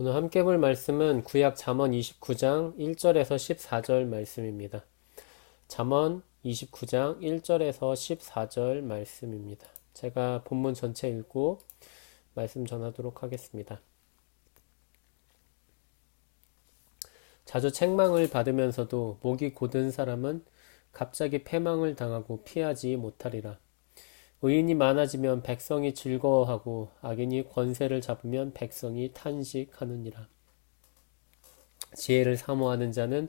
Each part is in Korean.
오늘 함께 볼 말씀은 구약 잠언 29장 1절에서 14절 말씀입니다. 잠언 29장 1절에서 14절 말씀입니다. 제가 본문 전체 읽고 말씀 전하도록 하겠습니다. 자주 책망을 받으면서도 목이 곧은 사람은 갑자기 패망을 당하고 피하지 못하리라. 의인이 많아지면 백성이 즐거워하고 악인이 권세를 잡으면 백성이 탄식하느니라. 지혜를 사모하는 자는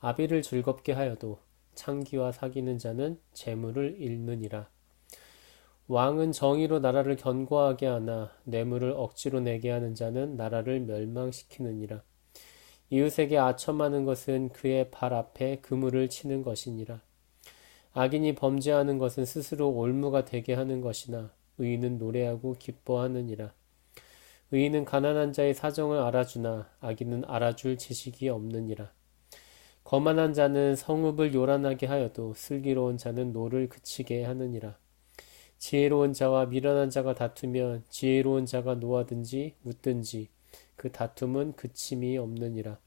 아비를 즐겁게 하여도 창기와 사귀는 자는 재물을 잃느니라. 왕은 정의로 나라를 견고하게 하나 뇌물을 억지로 내게 하는 자는 나라를 멸망시키느니라. 이웃에게 아첨하는 것은 그의 발 앞에 그물을 치는 것이니라. 악인이 범죄하는 것은 스스로 올무가 되게 하는 것이나 의인은 노래하고 기뻐하느니라. 의인은 가난한 자의 사정을 알아주나 악인은 알아줄 지식이 없느니라. 거만한 자는 성읍을 요란하게 하여도 슬기로운 자는 노를 그치게 하느니라. 지혜로운 자와 미련한 자가 다투면 지혜로운 자가 노하든지 웃든지 그 다툼은 그침이 없느니라.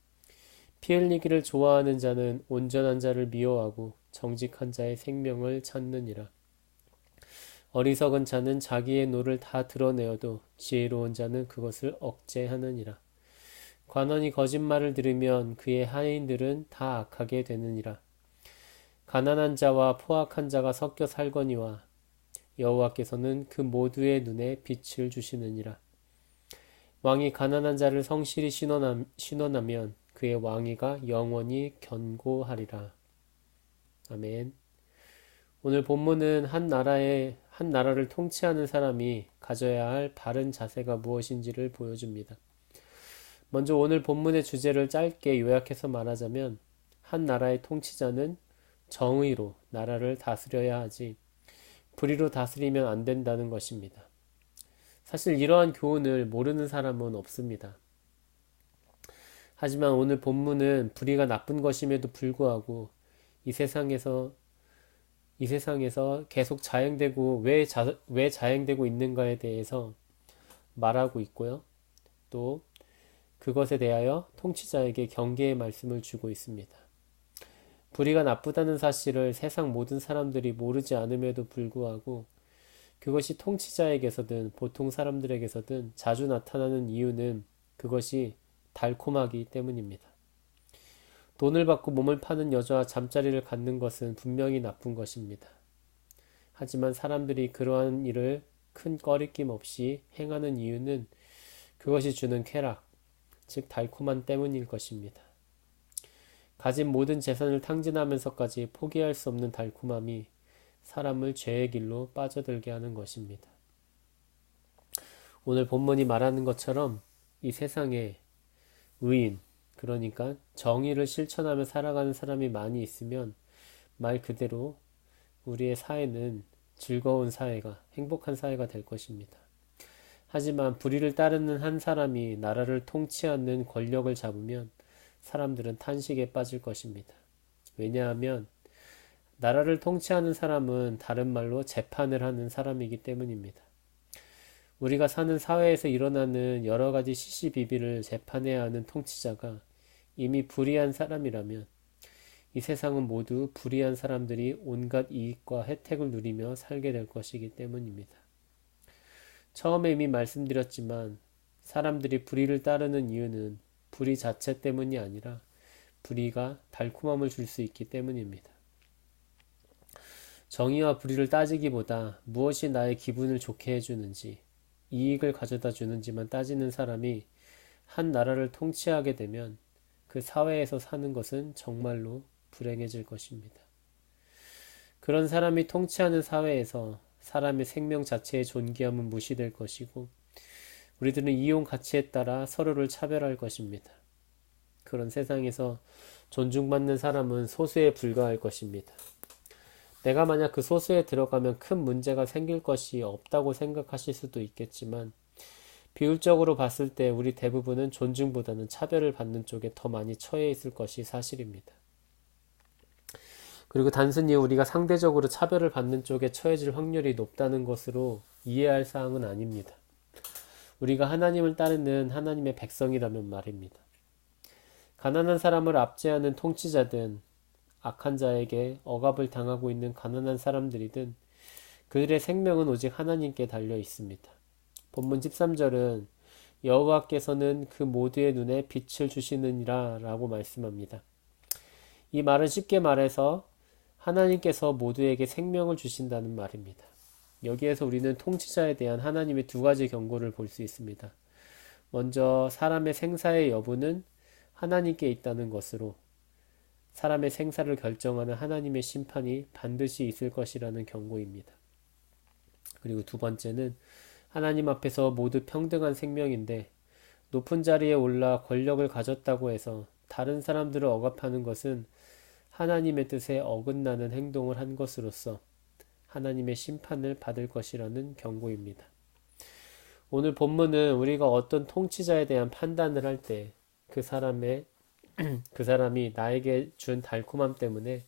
피 흘리기를 좋아하는 자는 온전한 자를 미워하고 정직한 자의 생명을 찾느니라. 어리석은 자는 자기의 노를 다 드러내어도 지혜로운 자는 그것을 억제하느니라. 관원이 거짓말을 들으면 그의 하인들은 다 악하게 되느니라. 가난한 자와 포악한 자가 섞여 살거니와 여호와께서는 그 모두의 눈에 빛을 주시느니라. 왕이 가난한 자를 성실히 신원하면 그의 왕위가 영원히 견고하리라. 아멘. 오늘 본문은 한 나라를 통치하는 사람이 가져야 할 바른 자세가 무엇인지를 보여줍니다. 먼저 오늘 본문의 주제를 짧게 요약해서 말하자면 한 나라의 통치자는 정의로 나라를 다스려야 하지 불의로 다스리면 안 된다는 것입니다. 사실 이러한 교훈을 모르는 사람은 없습니다. 하지만 오늘 본문은 불의가 나쁜 것임에도 불구하고 이 세상에서 계속 자행되고 왜 자행되고 있는가에 대해서 말하고 있고요. 또 그것에 대하여 통치자에게 경계의 말씀을 주고 있습니다. 불의가 나쁘다는 사실을 세상 모든 사람들이 모르지 않음에도 불구하고 그것이 통치자에게서든 보통 사람들에게서든 자주 나타나는 이유는 그것이 달콤하기 때문입니다. 돈을 받고 몸을 파는 여자와 잠자리를 갖는 것은 분명히 나쁜 것입니다. 하지만 사람들이 그러한 일을 큰 꺼리낌 없이 행하는 이유는 그것이 주는 쾌락, 즉 달콤한 때문일 것입니다. 가진 모든 재산을 탕진하면서까지 포기할 수 없는 달콤함이 사람을 죄의 길로 빠져들게 하는 것입니다. 오늘 본문이 말하는 것처럼 이 세상에 의인, 그러니까 정의를 실천하며 살아가는 사람이 많이 있으면 말 그대로 우리의 사회는 즐거운 사회가, 행복한 사회가 될 것입니다. 하지만 불의를 따르는 한 사람이 나라를 통치하는 권력을 잡으면 사람들은 탄식에 빠질 것입니다. 왜냐하면 나라를 통치하는 사람은 다른 말로 재판을 하는 사람이기 때문입니다. 우리가 사는 사회에서 일어나는 여러 가지 시시비비를 재판해야 하는 통치자가 이미 불의한 사람이라면 이 세상은 모두 불의한 사람들이 온갖 이익과 혜택을 누리며 살게 될 것이기 때문입니다. 처음에 이미 말씀드렸지만 사람들이 불의를 따르는 이유는 불의 자체 때문이 아니라 불의가 달콤함을 줄 수 있기 때문입니다. 정의와 불의를 따지기보다 무엇이 나의 기분을 좋게 해주는지, 이익을 가져다 주는지만 따지는 사람이 한 나라를 통치하게 되면 그 사회에서 사는 것은 정말로 불행해질 것입니다. 그런 사람이 통치하는 사회에서 사람의 생명 자체의 존귀함은 무시될 것이고 우리들은 이용 가치에 따라 서로를 차별할 것입니다. 그런 세상에서 존중받는 사람은 소수에 불과할 것입니다. 내가 만약 그 소수에 들어가면 큰 문제가 생길 것이 없다고 생각하실 수도 있겠지만 비율적으로 봤을 때 우리 대부분은 존중보다는 차별을 받는 쪽에 더 많이 처해 있을 것이 사실입니다. 그리고 단순히 우리가 상대적으로 차별을 받는 쪽에 처해질 확률이 높다는 것으로 이해할 사항은 아닙니다. 우리가 하나님을 따르는 하나님의 백성이라면 말입니다. 가난한 사람을 압제하는 통치자든 악한 자에게 억압을 당하고 있는 가난한 사람들이든 그들의 생명은 오직 하나님께 달려 있습니다. 본문 13절은 여호와께서는 그 모두의 눈에 빛을 주시느니라 라고 말씀합니다. 이 말은 쉽게 말해서 하나님께서 모두에게 생명을 주신다는 말입니다. 여기에서 우리는 통치자에 대한 하나님의 두 가지 경고를 볼 수 있습니다. 먼저 사람의 생사의 여부는 하나님께 있다는 것으로 사람의 생사를 결정하는 하나님의 심판이 반드시 있을 것이라는 경고입니다. 그리고 두 번째는 하나님 앞에서 모두 평등한 생명인데 높은 자리에 올라 권력을 가졌다고 해서 다른 사람들을 억압하는 것은 하나님의 뜻에 어긋나는 행동을 한 것으로서 하나님의 심판을 받을 것이라는 경고입니다. 오늘 본문은 우리가 어떤 통치자에 대한 판단을 할 때 그 사람이 나에게 준 달콤함 때문에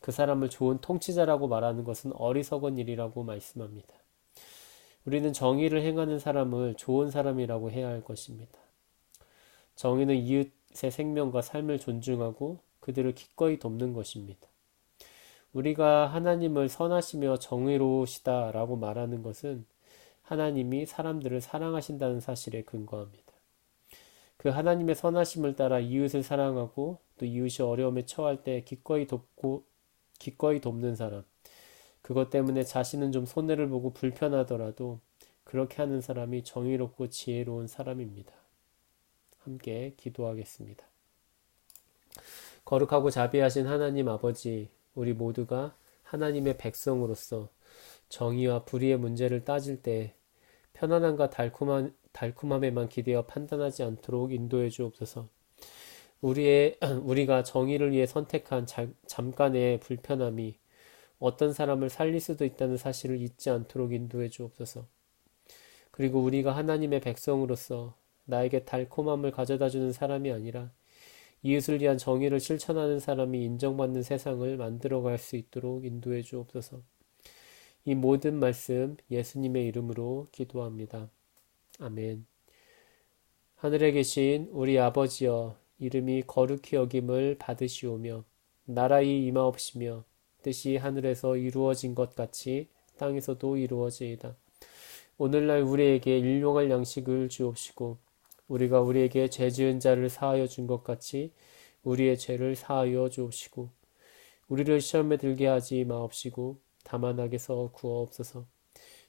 그 사람을 좋은 통치자라고 말하는 것은 어리석은 일이라고 말씀합니다. 우리는 정의를 행하는 사람을 좋은 사람이라고 해야 할 것입니다. 정의는 이웃의 생명과 삶을 존중하고 그들을 기꺼이 돕는 것입니다. 우리가 하나님을 선하시며 정의로우시다 라고 말하는 것은 하나님이 사람들을 사랑하신다는 사실에 근거합니다. 그 하나님의 선하심을 따라 이웃을 사랑하고 또 이웃이 어려움에 처할 때 기꺼이 돕는 사람, 그것 때문에 자신은 좀 손해를 보고 불편하더라도 그렇게 하는 사람이 정의롭고 지혜로운 사람입니다. 함께 기도하겠습니다. 거룩하고 자비하신 하나님 아버지, 우리 모두가 하나님의 백성으로서 정의와 불의의 문제를 따질 때 편안함과 달콤함에만 기대어 판단하지 않도록 인도해 주옵소서. 우리가 정의를 위해 선택한 잠깐의 불편함이 어떤 사람을 살릴 수도 있다는 사실을 잊지 않도록 인도해 주옵소서. 그리고 우리가 하나님의 백성으로서 나에게 달콤함을 가져다 주는 사람이 아니라 이웃을 위한 정의를 실천하는 사람이 인정받는 세상을 만들어갈 수 있도록 인도해 주옵소서. 이 모든 말씀 예수님의 이름으로 기도합니다. 아멘. 하늘에 계신 우리 아버지여, 이름이 거룩히 여김을 받으시오며 나라의 임하옵시며 뜻이 하늘에서 이루어진 것 같이 땅에서도 이루어지이다. 오늘날 우리에게 일용할 양식을 주옵시고 우리가 우리에게 죄 지은 자를 사하여 준 것 같이 우리의 죄를 사하여 주옵시고 우리를 시험에 들게 하지 마옵시고 다만 악에서 구하옵소서.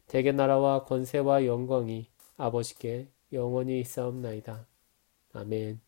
대개 나라와 권세와 영광이 아버지께 영원히 있사옵나이다. 아멘.